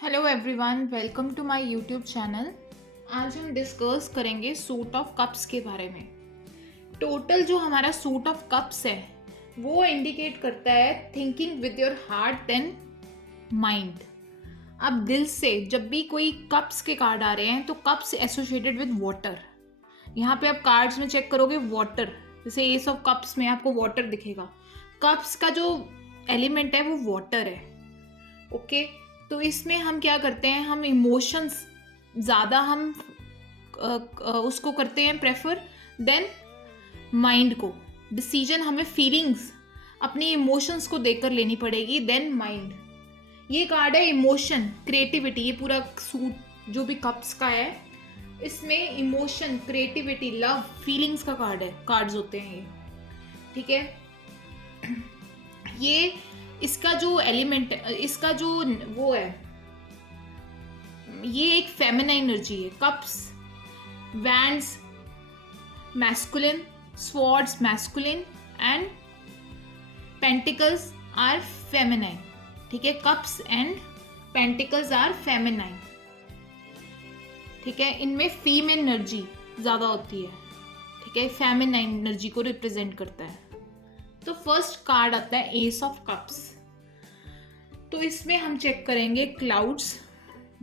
Hello everyone, welcome to my YouTube channel. आज हम discuss करेंगे सूट ऑफ कप्स के बारे में। टोटल जो हमारा सूट ऑफ कप्स है वो इंडिकेट करता है thinking with your heart and mind. अब दिल से जब भी कोई कप्स के कार्ड आ रहे हैं तो कप्स एसोसिएटेड विद वाटर। यहाँ पे आप कार्ड्स में चेक करोगे वाटर, जैसे एस ऑफ कप्स में आपको वाटर दिखेगा। कप्स का जो एलिमेंट है वो वाटर है। ओके, तो इसमें हम क्या करते हैं, हम इमोशंस ज़्यादा हम उसको करते हैं प्रेफर देन माइंड को। डिसीजन हमें फीलिंग्स अपनी इमोशंस को देखकर लेनी पड़ेगी देन माइंड। ये कार्ड है इमोशन, क्रिएटिविटी। ये पूरा सूट जो भी कप्स का है इसमें इमोशन, क्रिएटिविटी, लव, फीलिंग्स का कार्ड है, कार्ड्स होते हैं ये। ठीक है, ये इसका जो एलिमेंट, इसका जो वो है, ये एक फेमिनाइन एनर्जी है। Cups, wands masculine, swords masculine and pentacles are feminine. ठीक है, cups and pentacles are feminine. ठीक है, इनमें फीमेल एनर्जी ज्यादा होती है। ठीक है, फेमिनाइन एनर्जी को रिप्रेजेंट करता है। तो फर्स्ट कार्ड आता है एस ऑफ कप्स। तो इसमें हम चेक करेंगे क्लाउड्स।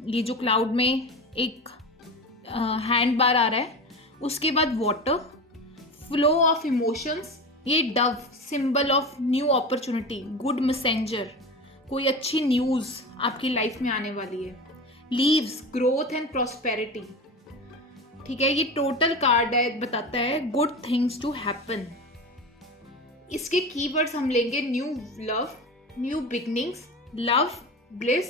ये जो क्लाउड में एक हैंड बार आ रहा है, उसके बाद वाटर, फ्लो ऑफ इमोशंस, ये Dove, symbol of new opportunity, good messenger, कोई अच्छी न्यूज़ आपकी लाइफ में आने वाली है। Leaves, growth and prosperity. ठीक है, ये टोटल कार्ड है, बताता है गुड थिंग्स टू हैपन। इसके कीवर्ड्स हम लेंगे new love, new beginnings, love, bliss,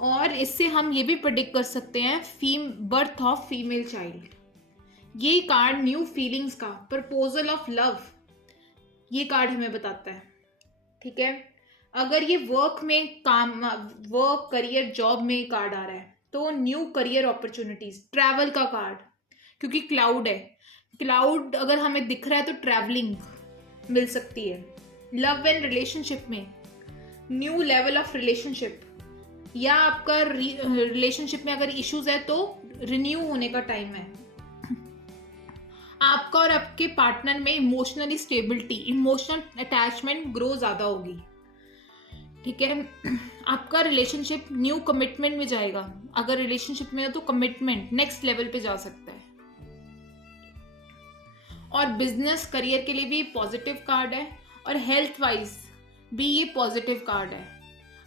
और इससे हम ये भी प्रेडिक्ट कर सकते हैं बर्थ ऑफ फीमेल चाइल्ड। ये कार्ड न्यू फीलिंग्स का, प्रपोजल ऑफ लव, ये कार्ड हमें बताता है। ठीक है, अगर ये वर्क में वर्क, करियर, जॉब में कार्ड आ रहा है तो न्यू करियर अपॉर्चुनिटीज, ट्रैवल का कार्ड, क्योंकि क्लाउड है। क्लाउड अगर हमें दिख रहा है तो ट्रैवलिंग मिल सकती है। लव एंड रिलेशनशिप में न्यू लेवल ऑफ रिलेशनशिप, या आपका रिलेशनशिप में अगर इश्यूज है तो रिन्यू होने का टाइम है। आपका और आपके पार्टनर में emotionally stability, emotional attachment grow ज्यादा होगी। ठीक है, आपका रिलेशनशिप न्यू कमिटमेंट में जाएगा। अगर रिलेशनशिप में हो तो कमिटमेंट नेक्स्ट लेवल पे जा सकता है। और बिजनेस, करियर के लिए भी पॉजिटिव कार्ड है, और हेल्थ वाइज भी ये पॉजिटिव कार्ड है।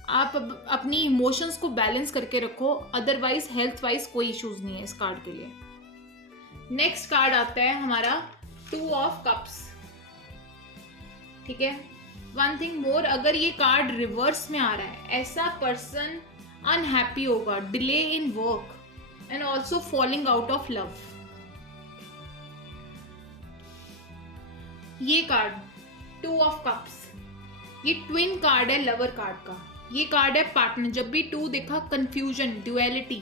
आप अपनी इमोशंस को बैलेंस करके रखो, अदरवाइज हेल्थ वाइज कोई इश्यूज नहीं है इस कार्ड के लिए। नेक्स्ट कार्ड आता है हमारा टू ऑफ कप्स। ठीक है, वन थिंग मोर, अगर ये कार्ड रिवर्स में आ रहा है, ऐसा पर्सन अनहैप्पी होगा, delay in work and also falling out of love. ये कार्ड टू ऑफ कप्स, ये ट्विन कार्ड है लवर कार्ड का। ये कार्ड है पार्टनर। जब भी टू देखा, कंफ्यूजन, ड्युअलिटी,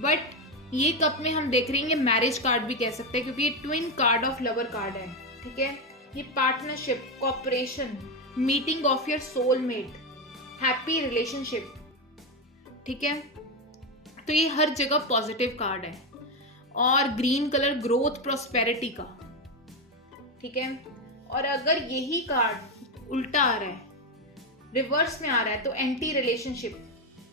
बट ये कप में हम देख रहे हैं मैरिज कार्ड भी कह सकते हैं, क्योंकि ये twin card of lover card है। ठीक है, ये partnership, cooperation, meeting of your soulmate, happy relationship. ठीक है, तो ये हर जगह पॉजिटिव कार्ड है। और ग्रीन कलर ग्रोथ, प्रॉस्पेरिटी का। ठीक है, और अगर यही कार्ड उल्टा आ रहा है, रिवर्स में आ रहा है, तो एंटी रिलेशनशिप।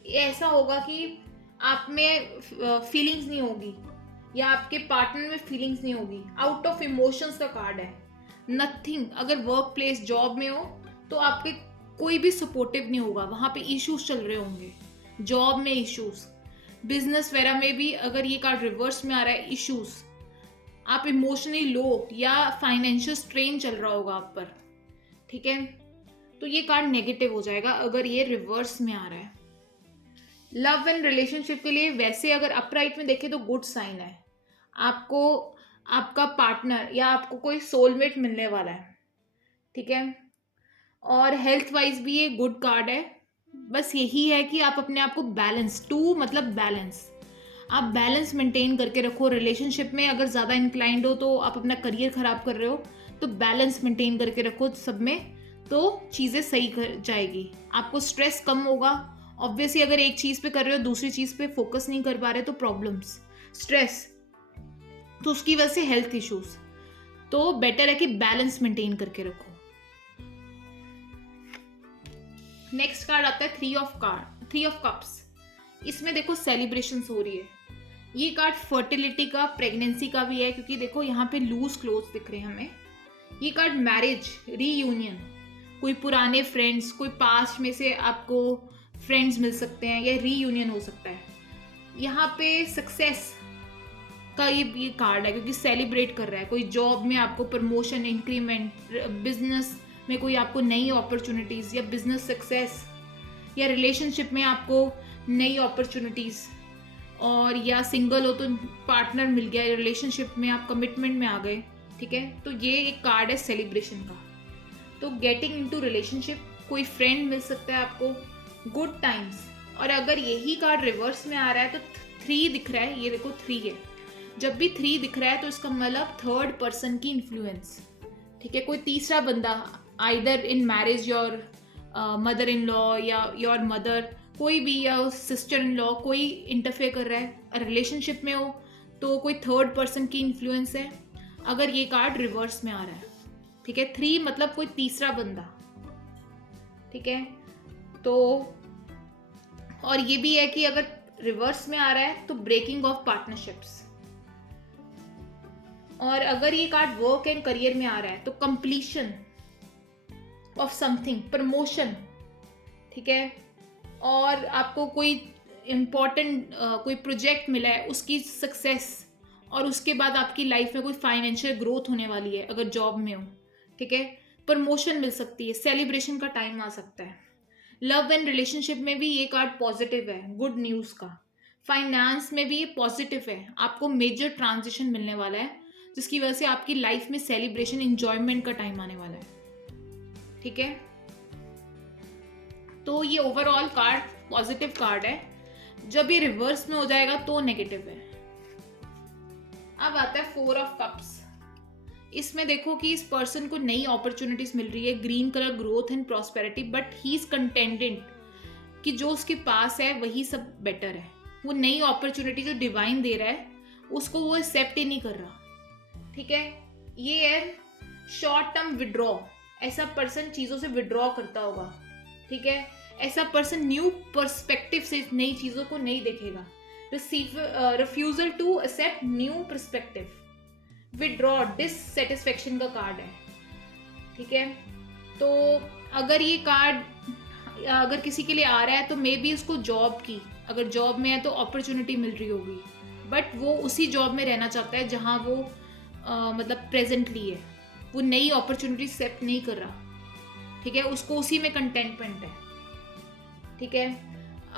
ये ऐसा होगा कि आप में फीलिंग्स नहीं होगी, या आपके पार्टनर में फीलिंग्स नहीं होगी। आउट ऑफ इमोशंस का कार्ड है। नथिंग, अगर वर्क प्लेस, जॉब में हो तो आपके कोई भी सपोर्टिव नहीं होगा, वहां पे इश्यूज चल रहे होंगे, जॉब में इश्यूज, बिजनेस वगैरह में भी अगर ये कार्ड रिवर्स में आ रहा है, इश्यूज, आप इमोशनली लो या फाइनेंशियल स्ट्रेन चल रहा होगा आप पर। ठीक है, तो ये कार्ड नेगेटिव हो जाएगा अगर ये रिवर्स में आ रहा है। लव एंड रिलेशनशिप के लिए वैसे अगर अपराइट में देखें तो गुड साइन है। आपको आपका पार्टनर या आपको कोई सोलमेट मिलने वाला है। ठीक है, और हेल्थ वाइज भी ये गुड कार्ड है। बस यही है कि आप अपने आप को बैलेंस, टू मतलब बैलेंस, आप बैलेंस मेंटेन करके रखो। रिलेशनशिप में अगर ज़्यादा इंक्लाइंड हो तो आप अपना करियर ख़राब कर रहे हो, तो बैलेंस मेंटेन करके रखो सब में, तो चीज़ें सही कर जाएगी। आपको स्ट्रेस कम होगा ऑब्वियसली अगर एक चीज़ पे कर रहे हो दूसरी चीज़ पे फोकस नहीं कर पा रहे तो प्रॉब्लम्स, स्ट्रेस, तो उसकी वजह से हेल्थ इश्यूज। तो बेटर है कि बैलेंस मेंटेन करके रखो। नेक्स्ट कार्ड आता है थ्री ऑफ कप्स। इसमें देखो सेलिब्रेशंस हो रही है। ये कार्ड फर्टिलिटी का, प्रेगनेंसी का भी है, क्योंकि देखो यहाँ पे लूज क्लोथ दिख रहे हैं हमें। ये कार्ड मैरिज, रीयूनियन, कोई पुराने फ्रेंड्स, कोई पास्ट में से आपको फ्रेंड्स मिल सकते हैं या रीयूनियन हो सकता है। यहाँ पे सक्सेस का ये कार्ड है, क्योंकि सेलिब्रेट कर रहा है। कोई जॉब में आपको प्रमोशन, इंक्रीमेंट, बिजनेस में कोई आपको नई अपॉर्चुनिटीज़ या बिजनेस सक्सेस, या रिलेशनशिप में आपको नई अपॉर्चुनिटीज़, और या सिंगल हो तो पार्टनर मिल गया, रिलेशनशिप में आप कमिटमेंट में आ गए। ठीक है, तो ये एक कार्ड है सेलिब्रेशन का। तो गेटिंग इनटू रिलेशनशिप, कोई फ्रेंड मिल सकता है आपको, गुड टाइम्स। और अगर यही कार्ड रिवर्स में आ रहा है तो 3 दिख रहा है, ये देखो 3 है। जब भी 3 दिख रहा है तो इसका मतलब थर्ड पर्सन की इन्फ्लुएंस। ठीक है, कोई तीसरा बंदा, either in marriage your mother in law या योर मदर, कोई भी, या सिस्टर इन लॉ, कोई इंटरफेयर कर रहा है। रिलेशनशिप में हो तो कोई थर्ड पर्सन की इन्फ्लुएंस है, अगर ये कार्ड रिवर्स में आ रहा है। ठीक है, 3 मतलब कोई तीसरा बंदा। ठीक है, तो और ये भी है कि अगर रिवर्स में आ रहा है तो ब्रेकिंग ऑफ पार्टनरशिप्स। और अगर ये कार्ड वर्क एंड करियर में आ रहा है तो कंप्लीशन ऑफ समथिंग, प्रमोशन। ठीक है, और आपको कोई इम्पोर्टेंट कोई प्रोजेक्ट मिला है, उसकी सक्सेस, और उसके बाद आपकी लाइफ में कोई फाइनेंशियल ग्रोथ होने वाली है अगर जॉब में हो। ठीक है, प्रमोशन मिल सकती है, सेलिब्रेशन का टाइम आ सकता है। लव एंड रिलेशनशिप में भी ये कार्ड पॉजिटिव है, गुड न्यूज़ का। फाइनेंस में भी ये पॉजिटिव है, आपको मेजर ट्रांजिशन मिलने वाला है, जिसकी वजह से आपकी लाइफ में सेलिब्रेशन, इंजॉयमेंट का टाइम आने वाला है। ठीक है, तो ये ओवरऑल कार्ड पॉजिटिव कार्ड है। जब ये रिवर्स में हो जाएगा तो नेगेटिव है। अब आता है 4 ऑफ कप्स। इसमें देखो कि इस पर्सन को नई अपॉर्चुनिटीज मिल रही है, green colour, growth and prosperity, but he is contented कि जो उसके पास है वही सब बेटर है। वो नई अपॉर्चुनिटी जो डिवाइन दे रहा है उसको वो एक्सेप्ट ही नहीं कर रहा। ठीक है, ये है शॉर्ट टर्म विड्रॉ। ऐसा पर्सन चीज़ों से विड्रॉ करता होगा। ठीक है, ऐसा पर्सन न्यू पर्सपेक्टिव से नई चीज़ों को नहीं देखेगा। Refusal to accept new perspective, withdraw, dissatisfaction का कार्ड है। ठीक है, तो अगर ये कार्ड अगर किसी के लिए आ रहा है तो मे बी उसको जॉब की, अगर जॉब में है तो अपॉर्चुनिटी मिल रही होगी, बट वो उसी जॉब में रहना चाहता है जहाँ वो मतलब प्रेजेंटली है। वो नई अपॉर्चुनिटी एक्सेप्ट नहीं कर रहा। ठीक है, उसको उसी में कंटेंटमेंट है। ठीक है,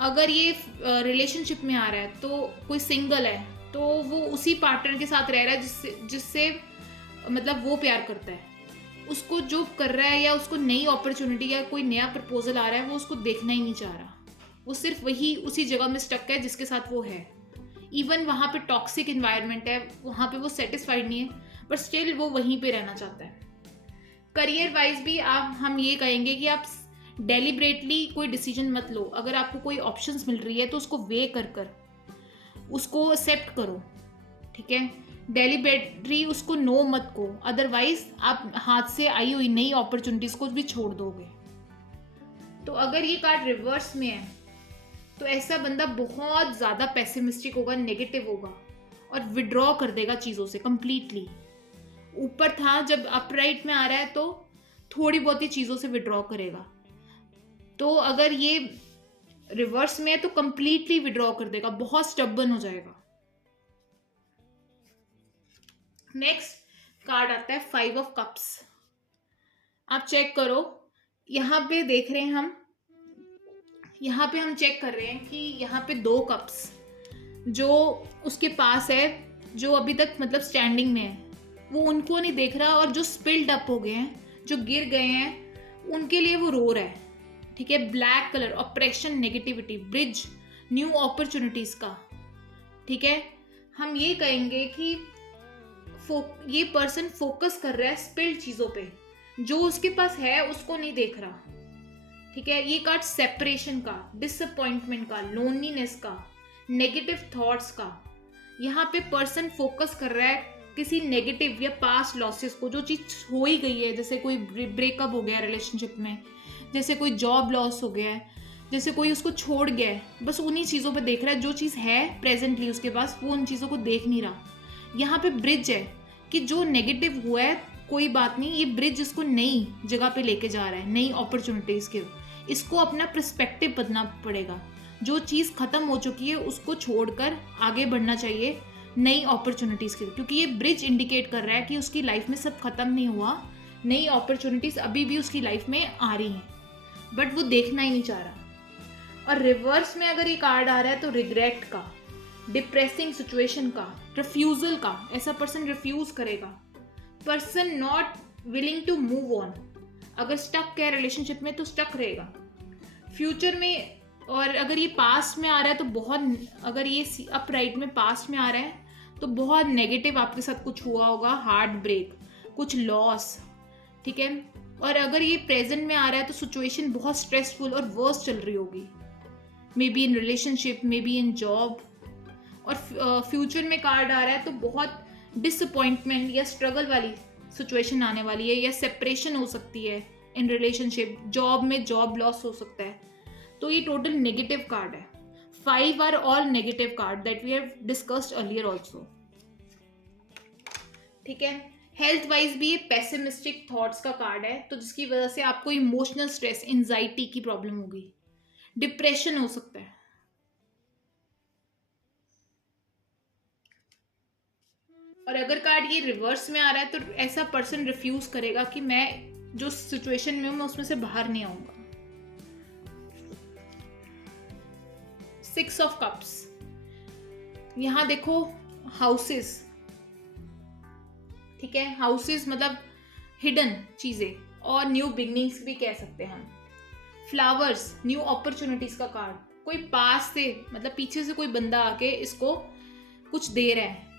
अगर ये रिलेशनशिप में आ रहा है तो कोई सिंगल है तो वो उसी पार्टनर के साथ रह रहा है जिससे मतलब वो प्यार करता है। उसको जो कर रहा है या उसको नई अपॉर्चुनिटी या कोई नया प्रपोजल आ रहा है वो उसको देखना ही नहीं चाह रहा। वो सिर्फ वही उसी जगह में स्टक है जिसके साथ वो है। इवन वहाँ पे टॉक्सिक इन्वायरमेंट है, वहाँ पे वो सेटिस्फाइड नहीं है, बट स्टिल वो वहीं पे रहना चाहता है। करियर वाइज भी हम ये कहेंगे कि आप डेलिब्रेटली कोई डिसीजन मत लो। अगर आपको कोई ऑप्शंस मिल रही है तो उसको वे कर उसको एक्सेप्ट करो। ठीक है, डेलिब्रेटली उसको नो मत को, अदरवाइज आप हाथ से आई हुई नई अपॉर्चुनिटीज को भी छोड़ दोगे। तो अगर ये कार्ड रिवर्स में है तो ऐसा बंदा बहुत ज़्यादा पेसिमिस्टिक होगा, नेगेटिव होगा और विड्रॉ कर देगा चीज़ों से कंप्लीटली। ऊपर था, जब अपराइट में आ रहा है तो थोड़ी बहुत ही चीज़ों से विड्रॉ करेगा। तो अगर ये रिवर्स में है तो कंप्लीटली विड्रॉ कर देगा, बहुत स्टबर्न हो जाएगा। नेक्स्ट कार्ड आता है 5 ऑफ कप्स। आप चेक करो, यहाँ पे देख रहे हैं यहाँ पे हम चेक कर रहे हैं कि यहाँ पे 2 कप्स जो उसके पास है, जो अभी तक मतलब स्टैंडिंग में है, वो उनको नहीं देख रहा, और जो स्पिल्ड अप हो गए हैं, जो गिर गए हैं, उनके लिए वो रो रहा है। ठीक है, black colour, operation, negativity, bridge, new opportunities का। ठीक है, हम ये कहेंगे कि ये पर्सन फोकस कर रहा है स्पिल्ड चीजों पे, जो उसके पास है उसको नहीं देख रहा। ठीक है, ये कार्ड सेपरेशन का, डिसअपॉइंटमेंट का, लोनलीनेस का, नेगेटिव थॉट्स का। यहाँ पे पर्सन फोकस कर रहा है किसी नेगेटिव या पास्ट लॉसेस को, जो चीज़ हो ही गई है, जैसे कोई ब्रेकअप हो गया रिलेशनशिप में, जैसे कोई जॉब लॉस हो गया है, जैसे कोई उसको छोड़ गया है, बस उन्हीं चीज़ों पे देख रहा है। जो चीज़ है प्रेजेंटली उसके पास, वो उन चीज़ों को देख नहीं रहा। यहाँ पे ब्रिज है कि जो नेगेटिव हुआ है कोई बात नहीं, ये ब्रिज इसको नई जगह पे लेके जा रहा है, नई अपॉर्चुनिटीज़ के। इसको अपना पर्सपेक्टिव बदलना पड़ेगा। जो चीज़ ख़त्म हो चुकी है उसको छोड़कर आगे बढ़ना चाहिए नई अपॉर्चुनिटीज़ के, क्योंकि ये ब्रिज इंडिकेट कर रहा है कि उसकी लाइफ में सब खत्म नहीं हुआ, नई अपॉर्चुनिटीज़ अभी भी उसकी लाइफ में आ रही हैं, बट वो देखना ही नहीं चाह रहा। और रिवर्स में अगर ये कार्ड आ रहा है तो रिग्रेट का, डिप्रेसिंग सिचुएशन का, रिफ्यूजल का। ऐसा पर्सन रिफ्यूज करेगा, person not willing to move on. अगर स्टक है रिलेशनशिप में तो स्टक रहेगा फ्यूचर में। और अगर ये पास्ट में आ रहा है तो बहुत, अगर ये अपराइट में पास्ट में आ रहा है तो बहुत नेगेटिव आपके साथ कुछ हुआ होगा, हार्ट ब्रेक, कुछ लॉस, ठीक है। और अगर ये प्रेजेंट में आ रहा है तो सिचुएशन बहुत स्ट्रेसफुल और वर्स चल रही होगी, may be in relationship, may be in job. और फ्यूचर में कार्ड आ रहा है तो बहुत डिसअपॉइंटमेंट या स्ट्रगल वाली सिचुएशन आने वाली है, या सेपरेशन हो सकती है इन रिलेशनशिप, जॉब में जॉब लॉस हो सकता है। तो ये टोटल नेगेटिव कार्ड है। 5 are all negative card that we have discussed earlier also, ठीक है। हेल्थ वाइज भी ये पेसिमिस्टिक थॉट्स का कार्ड है, तो जिसकी वजह से आपको इमोशनल स्ट्रेस, एंजाइटी की प्रॉब्लम होगी, डिप्रेशन हो सकता है। और अगर कार्ड ये रिवर्स में आ रहा है तो ऐसा पर्सन रिफ्यूज करेगा कि मैं जो सिचुएशन में हूं मैं उसमें से बाहर नहीं आऊंगा। 6 ऑफ कप्स, यहां देखो हाउसेस, ठीक है। हाउसेस मतलब हिडन चीजें, और न्यू बिगनिंग्स भी कह सकते हैं हम। फ्लावर्स, न्यू अपॉर्चुनिटीज का कार्ड। कोई पास से, मतलब पीछे से कोई बंदा आके इसको कुछ दे रहा है,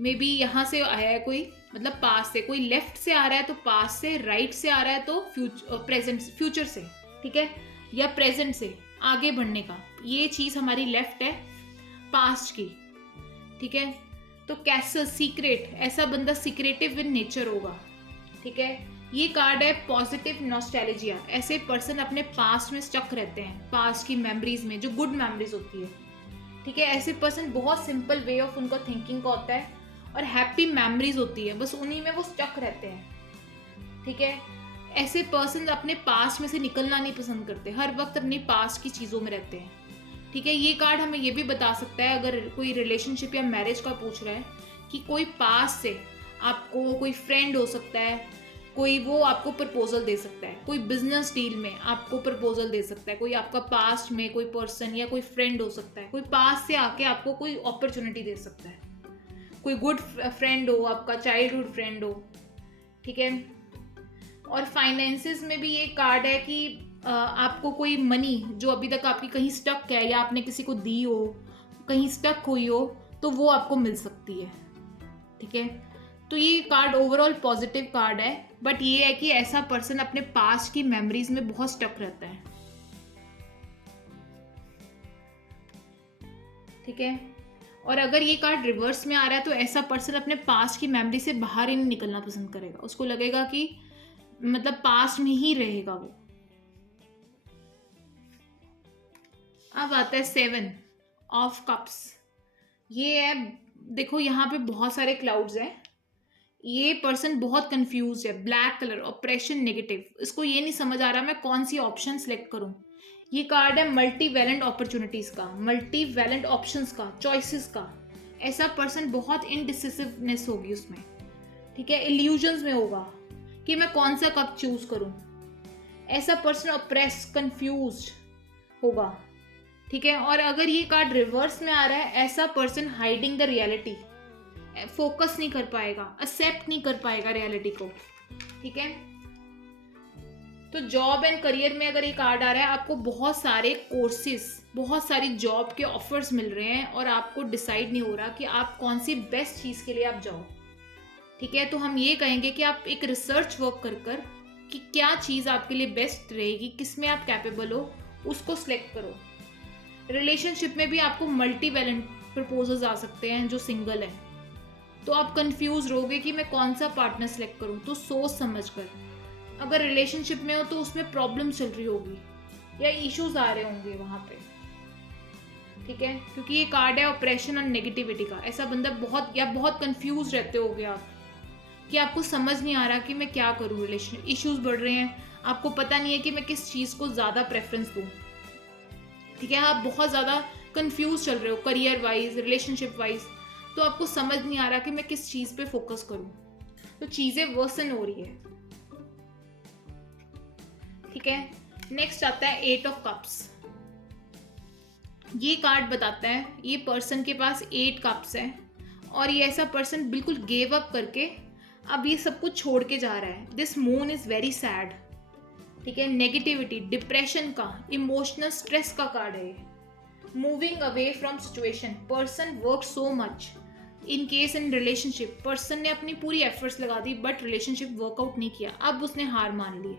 मे बी यहाँ से आया है कोई, मतलब पास से, कोई लेफ्ट से आ रहा है तो पास से, राइट से आ रहा है तो फ्यूचर से, ठीक है, या प्रेजेंट से आगे बढ़ने का। ये चीज हमारी लेफ्ट है, पास्ट की, ठीक है। तो कैसल, सीक्रेट, ऐसा बंदा सीक्रेटिव इन नेचर होगा, ठीक है। ये कार्ड है पॉजिटिव नॉस्टैल्जिया। ऐसे पर्सन अपने पास्ट में स्टक रहते हैं, पास्ट की मेमोरीज में, जो गुड मेमोरीज होती है, ठीक है। ऐसे पर्सन बहुत सिंपल वे ऑफ उनका थिंकिंग का होता है, और हैप्पी मेमोरीज होती है, बस उन्हीं में वो स्टक रहते हैं, ठीक है। ऐसे पर्सन अपने पास्ट में से निकलना नहीं पसंद करते, हर वक्त अपनी पास्ट की चीज़ों में रहते हैं, ठीक है। ये कार्ड हमें ये भी बता सकता है, अगर कोई रिलेशनशिप या मैरिज का पूछ रहा है, कि कोई पास्ट से आपको कोई फ्रेंड हो सकता है, कोई वो आपको प्रपोजल दे सकता है, कोई बिजनेस डील में आपको प्रपोजल दे सकता है, कोई आपका पास्ट में कोई पर्सन या कोई फ्रेंड हो सकता है, कोई पास्ट से आके आपको कोई अपॉर्चुनिटी दे सकता है, कोई गुड फ्रेंड हो, आपका चाइल्डहुड फ्रेंड हो, ठीक है। और फाइनेंसेस में भी ये कार्ड है कि आपको कोई मनी जो अभी तक आपकी कहीं स्टक है, या आपने किसी को दी हो, कहीं स्टक हुई हो, तो वो आपको मिल सकती है, ठीक है। तो ये कार्ड ओवरऑल पॉजिटिव कार्ड है, बट ये है कि ऐसा पर्सन अपने पास्ट की मेमोरीज में बहुत स्टक रहता है, ठीक है। और अगर ये कार्ड रिवर्स में आ रहा है तो ऐसा पर्सन अपने पास्ट की मेमोरी से बाहर ही नहीं निकलना पसंद करेगा, उसको लगेगा कि मतलब पास्ट में ही रहेगा वो। अब आता है 7 ऑफ कप्स। ये है, देखो यहाँ पे बहुत सारे क्लाउड्स हैं, ये पर्सन बहुत कंफ्यूज है, ब्लैक कलर, ऑपरेशन नेगेटिव, इसको ये नहीं समझ आ रहा मैं कौन सी ऑप्शन सेलेक्ट करूं। ये कार्ड है मल्टी वैलेंट अपॉर्चुनिटीज का, मल्टी वैलेंट ऑप्शंस का, चॉइसेस का। ऐसा पर्सन बहुत इनडिसिसिवनेस होगी उसमें, ठीक है, इल्यूजन्स में होगा कि मैं कौन सा कप चूज करूं। ऐसा पर्सन ऑप्रेस, कंफ्यूज होगा, ठीक है। और अगर ये कार्ड रिवर्स में आ रहा है, ऐसा person hiding the reality, focus नहीं कर पाएगा, एक्सेप्ट नहीं कर पाएगा रियलिटी को, ठीक है। तो जॉब एंड करियर में अगर ये कार्ड आ रहा है, आपको बहुत सारे कोर्सेज, बहुत सारी जॉब के ऑफर्स मिल रहे हैं, और आपको डिसाइड नहीं हो रहा कि आप कौन सी बेस्ट चीज़ के लिए आप जाओ, ठीक है। तो हम ये कहेंगे कि आप एक रिसर्च वर्क कर कि क्या चीज़ आपके लिए बेस्ट रहेगी, किस में आप कैपेबल हो, उसको सिलेक्ट करो। रिलेशनशिप में भी आपको मल्टी वैलेंट प्रपोजल्स आ सकते हैं जो सिंगल है, तो आप कंफ्यूज रहोगे कि मैं कौन सा पार्टनर सेलेक्ट करूं। तो सोच समझ कर, अगर रिलेशनशिप में हो तो उसमें प्रॉब्लम चल रही होगी या इश्यूज आ रहे होंगे वहां पे, ठीक है, क्योंकि ये कार्ड है ऑपरेशन और नेगेटिविटी का। ऐसा बंदा बहुत कंफ्यूज रहते होगे आप, कि आपको समझ नहीं आ रहा कि मैं क्या करूं, रिलेशन इश्यूज बढ़ रहे हैं, आपको पता नहीं है कि मैं किस चीज़ को ज़्यादा प्रेफरेंस दूं, ठीक है, आप बहुत ज़्यादा कंफ्यूज चल रहे हो करियर वाइज, रिलेशनशिप वाइज, तो आपको समझ नहीं आ रहा कि मैं किस चीज़ पे फोकस करूं, तो चीज़ें वर्सन हो रही है, ठीक है। नेक्स्ट आता है 8 ऑफ कप्स। ये कार्ड बताता है ये पर्सन के पास 8 कप्स है और ये ऐसा पर्सन बिल्कुल गेव अप करके अब ये सब कुछ छोड़ के जा रहा है। This moon is very sad, ठीक है, नेगेटिविटी, डिप्रेशन का, इमोशनल स्ट्रेस का कार्ड है। Moving away from situation, person work so much in case in relationship, person ने अपनी पूरी एफर्ट्स लगा दी बट रिलेशनशिप वर्कआउट नहीं किया, अब उसने हार मान ली।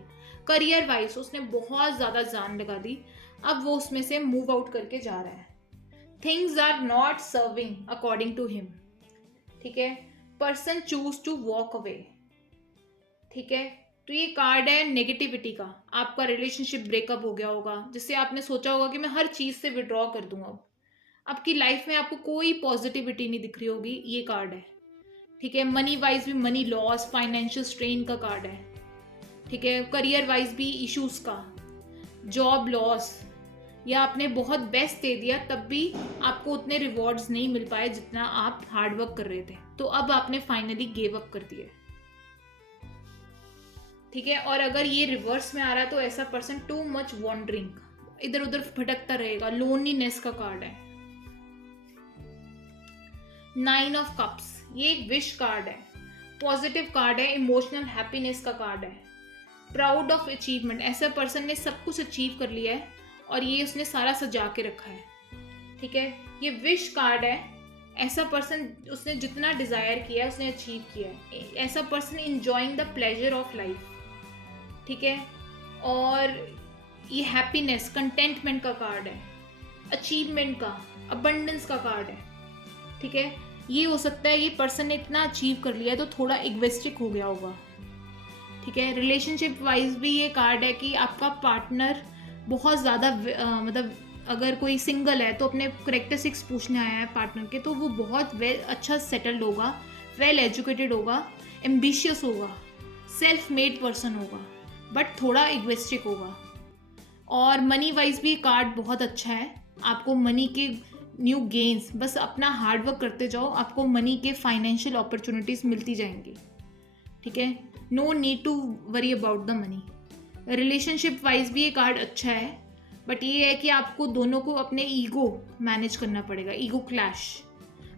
करियर वाइज उसने बहुत ज़्यादा जान लगा दी, अब वो उसमें से मूव आउट करके जा रहा है। Things are not serving according to him, ठीक है, person choose to walk away, ठीक है। तो ये कार्ड है नेगेटिविटी का, आपका रिलेशनशिप ब्रेकअप हो गया होगा जिससे आपने सोचा होगा कि मैं हर चीज़ से विड्रॉ कर दूंगा, अब आपकी लाइफ में आपको कोई पॉजिटिविटी नहीं दिख रही होगी, ये कार्ड है, ठीक है। मनी वाइज भी मनी लॉस, फाइनेंशियल स्ट्रेन का कार्ड है, ठीक है। करियर वाइज भी इश्यूज का, जॉब लॉस, या आपने बहुत बेस्ट दे दिया तब भी आपको उतने रिवॉर्ड्स नहीं मिल पाए जितना आप हार्डवर्क कर रहे थे, तो अब आपने फाइनली गिव अप कर दिया, ठीक है। और अगर ये रिवर्स में आ रहा है तो ऐसा पर्सन टू मच वॉन्डरिंग, इधर उधर भटकता रहेगा, लोनलीनेस का कार्ड है। 9 ऑफ कप्स, ये एक विश कार्ड है, पॉजिटिव कार्ड है, इमोशनल हैप्पीनेस का कार्ड है। प्राउड ऑफ अचीवमेंट, ऐसा पर्सन ने सब कुछ अचीव कर लिया है और ये उसने सारा सजा के रखा है, ठीक है। ये विश कार्ड है, ऐसा पर्सन उसने जितना डिजायर किया है उसने अचीव किया है, ऐसा person enjoying the pleasure of life, ठीक है। और ये हैप्पीनेस, कंटेंटमेंट का कार्ड है, अचीवमेंट का, अबंडेंस का कार्ड है, ठीक है। ये हो सकता है ये पर्सन ने इतना अचीव कर लिया है तो थोड़ा इगोइस्टिक हो गया होगा, ठीक है। रिलेशनशिप वाइज भी ये कार्ड है कि आपका पार्टनर बहुत ज़्यादा मतलब अगर कोई सिंगल है तो अपने करेक्टरिस्टिक्स पूछने आया है पार्टनर के, तो वो बहुत अच्छा सेटल्ड होगा, वेल एजुकेटेड होगा, एम्बिशियस होगा, सेल्फ मेड पर्सन होगा, बट थोड़ा इगोइस्टिक होगा। और मनी वाइज भी कार्ड बहुत अच्छा है, आपको मनी के न्यू गेन्स, बस अपना हार्डवर्क करते जाओ, आपको मनी के फाइनेंशियल अपॉर्चुनिटीज़ मिलती जाएंगी, ठीक है। No need to worry about the money. Relationship wise भी ये कार्ड अच्छा है, बट ये है कि आपको दोनों को अपने ईगो मैनेज करना पड़ेगा, ईगो क्लैश।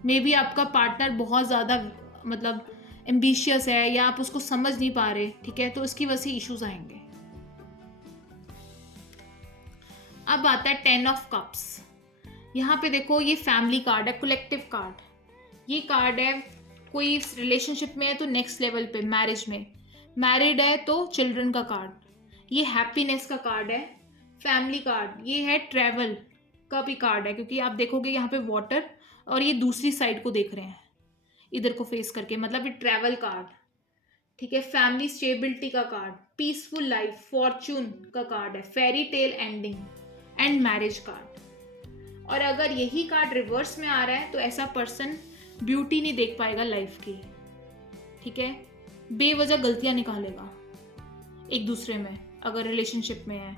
मे बी आपका पार्टनर बहुत ज़्यादा मतलब एम्बिशियस है या आप उसको समझ नहीं पा रहे, ठीक है, तो इसकी वजह से इश्यूज आएंगे। अब आता है 10 ऑफ कप्स। यहाँ पे देखो ये फैमिली कार्ड है, कलेक्टिव कार्ड। ये कार्ड है कोई रिलेशनशिप में है तो नेक्स्ट लेवल पे, मैरिज में, मैरिड है तो चिल्ड्रन का कार्ड। ये हैप्पीनेस का कार्ड है, फैमिली कार्ड। ये है ट्रैवल का भी कार्ड है, क्योंकि आप देखोगे यहाँ पे वाटर और ये दूसरी साइड को देख रहे हैं, इधर को फेस करके, मतलब ये ट्रैवल कार्ड, ठीक है। फैमिली स्टेबिलिटी का कार्ड, पीसफुल लाइफ, फॉर्चून का कार्ड है, fairy tale ending and marriage card. और अगर यही कार्ड रिवर्स में आ रहा है तो ऐसा पर्सन ब्यूटी नहीं देख पाएगा लाइफ की, ठीक है, बेवजह गलतियां निकालेगा एक दूसरे में अगर रिलेशनशिप में है,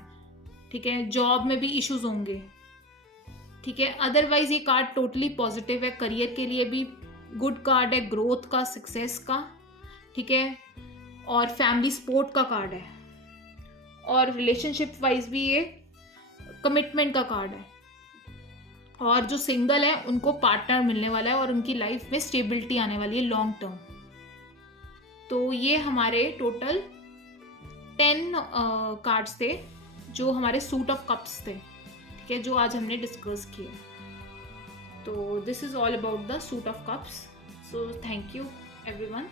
ठीक है। जॉब में भी इश्यूज होंगे, ठीक है। अदरवाइज ये कार्ड टोटली पॉजिटिव है, करियर के लिए भी गुड कार्ड है, ग्रोथ का, सक्सेस का, ठीक है। और फैमिली सपोर्ट का कार्ड है, और रिलेशनशिप वाइज भी ये कमिटमेंट का कार्ड है। और जो सिंगल है उनको पार्टनर मिलने वाला है और उनकी लाइफ में स्टेबिलिटी आने वाली है लॉन्ग टर्म। तो ये हमारे टोटल 10 कार्ड्स थे जो हमारे सूट ऑफ कप्स थे, ठीक है, जो आज हमने डिस्कस किए। तो this is all about the suit of cups. So thank you everyone.